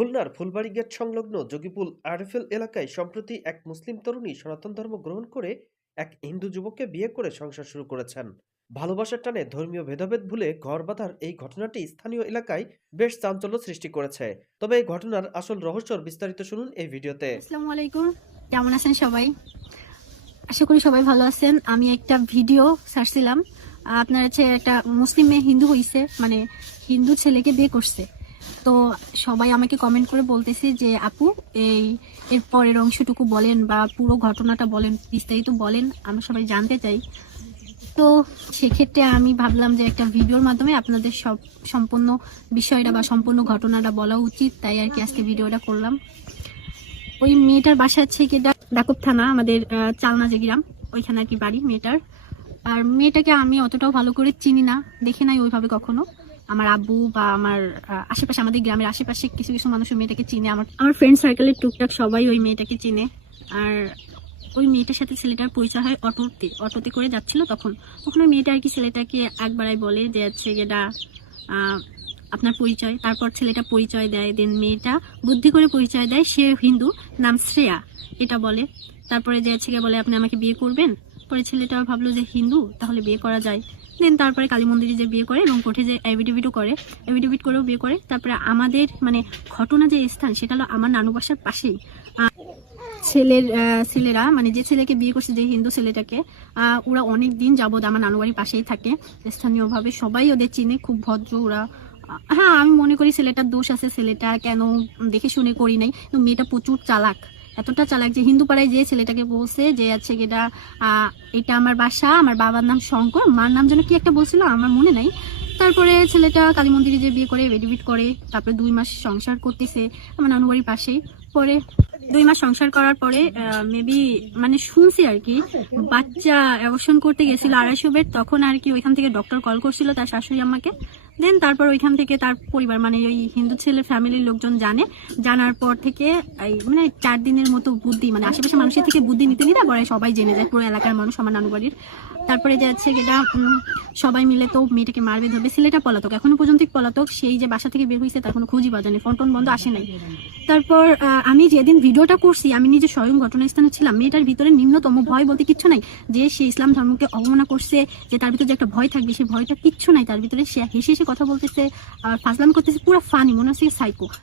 খুলনার ফুলবাড়ী গেট সংলগ্ন যোগীপুল আরএফএল এলাকায় সম্প্রতি এক মুসলিম তরুণী সনাতন ধর্ম গ্রহণ করে এক হিন্দু যুবককে বিয়ে করে সংসার শুরু করেছেন। ভালোবাসার টানে ধর্মীয় ভেদাভেদ ভুলে ঘর বাঁধার এই ঘটনাটি স্থানীয় এলাকায় বেশ চাঞ্চল্য সৃষ্টি করেছে। তবে এই ঘটনার আসল রহস্যর বিস্তারিত শুনুন এই ভিডিওতে। আসসালামু আলাইকুম, কেমন আছেন সবাই? আশা করি সবাই ভালো আছেন। আমি একটা ভিডিও ছাড়ছিলাম, আপনার হচ্ছে একটা মুসলিম মেয়ে হিন্দু হইছে, মানে হিন্দু ছেলেকে বিয়ে করছে। তো সবাই আমাকে কমেন্ট করে বলতেছে যে আপু এর পরের অংশটুকু বলেন বা পুরো ঘটনাটা বলেন, বিস্তারিত বলেন, আমরা সবাই জানতে চাই। তো সেক্ষেত্রে আমি ভাবলাম যে একটা ভিডিওর মাধ্যমে আপনাদের সম্পূর্ণ বিষয়টা বা সম্পূর্ণ ঘটনাটা বলা উচিত, তাই আর কি আজকে ভিডিওটা করলাম। ওই মেয়েটার বাসা হচ্ছে কি ডাকুব থানা, আমাদের চালনা যে গ্রাম, ওইখানে আর কি বাড়ি মেয়েটার। আর মেয়েটাকে আমি অতটাও ভালো করে চিনি না, দেখে নাই ওইভাবে কখনো। আমার আব্বু বা আমার আশেপাশে, আমাদের গ্রামের আশেপাশে কিছু কিছু মানুষ মেয়েটাকে চিনে, আমার ফ্রেন্ড সার্কেলের টুকটাক সবাই ওই মেয়েটাকে চিনে। আর ওই মেয়েটার সাথে ছেলেটার পরিচয় হয় অটোতে করে যাচ্ছিল তখন ওই মেয়েটা আর কি ছেলেটাকে একবারাই বলে যে হচ্ছে এটা আপনার পরিচয়। তারপর ছেলেটা পরিচয় দেয়, দেন মেয়েটা বুদ্ধি করে পরিচয় দেয় সে হিন্দু, নাম শ্রেয়া এটা বলে। তারপরে যে ছেলে বলে আপনি আমাকে বিয়ে করবেন। পরে ছেলেটা ভাবলো যে হিন্দু, তাহলে বিয়ে করা যায়। দেন তারপরে কালী মন্দিরে যে বিয়ে করে এবং কোর্টে যে এভিডেভিট করেও বিয়ে করে। তারপরে আমাদের মানে ঘটনা যে স্থান সেটা হলো আমার নানু বাসার পাশেই। ছেলেরা মানে যে ছেলেকে বিয়ে করছে, যে হিন্দু ছেলেটাকে, ওরা অনেক দিন যাবত আমার নানু বাড়ির পাশেই থাকে। স্থানীয়ভাবে সবাই ওদের চিনে, খুব ভদ্র ওরা। হ্যাঁ, আমি মনে করি ছেলেটার দোষ আছে, ছেলেটা কেন দেখে শুনে করি নাই। কিন্তু মেয়েটা প্রচুর চালাক, এতটা চালাক যে হিন্দু পাড়ায় যে ছেলেটাকে বলছে যে আছে এটা আমার বাসা, আমার বাবার নাম শঙ্কর, মার নাম যেন কি একটা বলছিল, আমার মনে নাই। তারপরে ছেলেটা কালী মন্দিরে যে বিয়ে করে এভিডেভিট করে, তারপরে 2 মাস সংসার করতেছে আমার নানু বাড়ির পাশেই। পরে 2 মাস সংসার করার পরে মেবি মানে শুনছি আর কি বাচ্চা অ্যাবর্শন করতে গেছিল 250 বেড, তখন আর কি ওইখান থেকে ডক্টর কল করছিল তার শাশুড়ি আমাকে। দেন তারপর ওইখান থেকে তার পরিবার মানে ওই হিন্দু ছেলে ফ্যামিলির লোকজন জানার পর থেকে মানে 4 দিনের মতো বুদ্ধি, মানে আশেপাশে মানুষের থেকে বুদ্ধি নিতে নিতে পরে সবাই জেনে যায়, পুরো এলাকার মানুষ আমার নানু বাড়ির। তারপরে যাচ্ছে এটা সবাই মিলে তো মেয়েটাকে মারবে ধরবে। ছেলেটা পলাতক, এখনো পর্যন্ত পলাতক, সেই যে বাসা থেকে বের হয়েছে তার কোনো খোঁজই পাওয়া যায়নি, ফোন টোন বন্ধ, আসে নাই। তারপর আমি যেদিন ভিডিওটা করছি আমি নিজে স্বয়ং ঘটনাস্থানে ছিলাম। মেয়েটার ভিতরে নিম্নতম ভয় বলতে কিচ্ছু নাই, যে সে ইসলাম ধর্মকে অবমাননা করছে, যে তার ভিতরে যে একটা ভয় থাকবে সেই ভয়টা কিচ্ছু নাই তার ভিতরে। সে হেসে হেসে কথা বলতেছে আর ফাজলামি করতেছে, পুরো ফানি, মনে হচ্ছে সাইকো।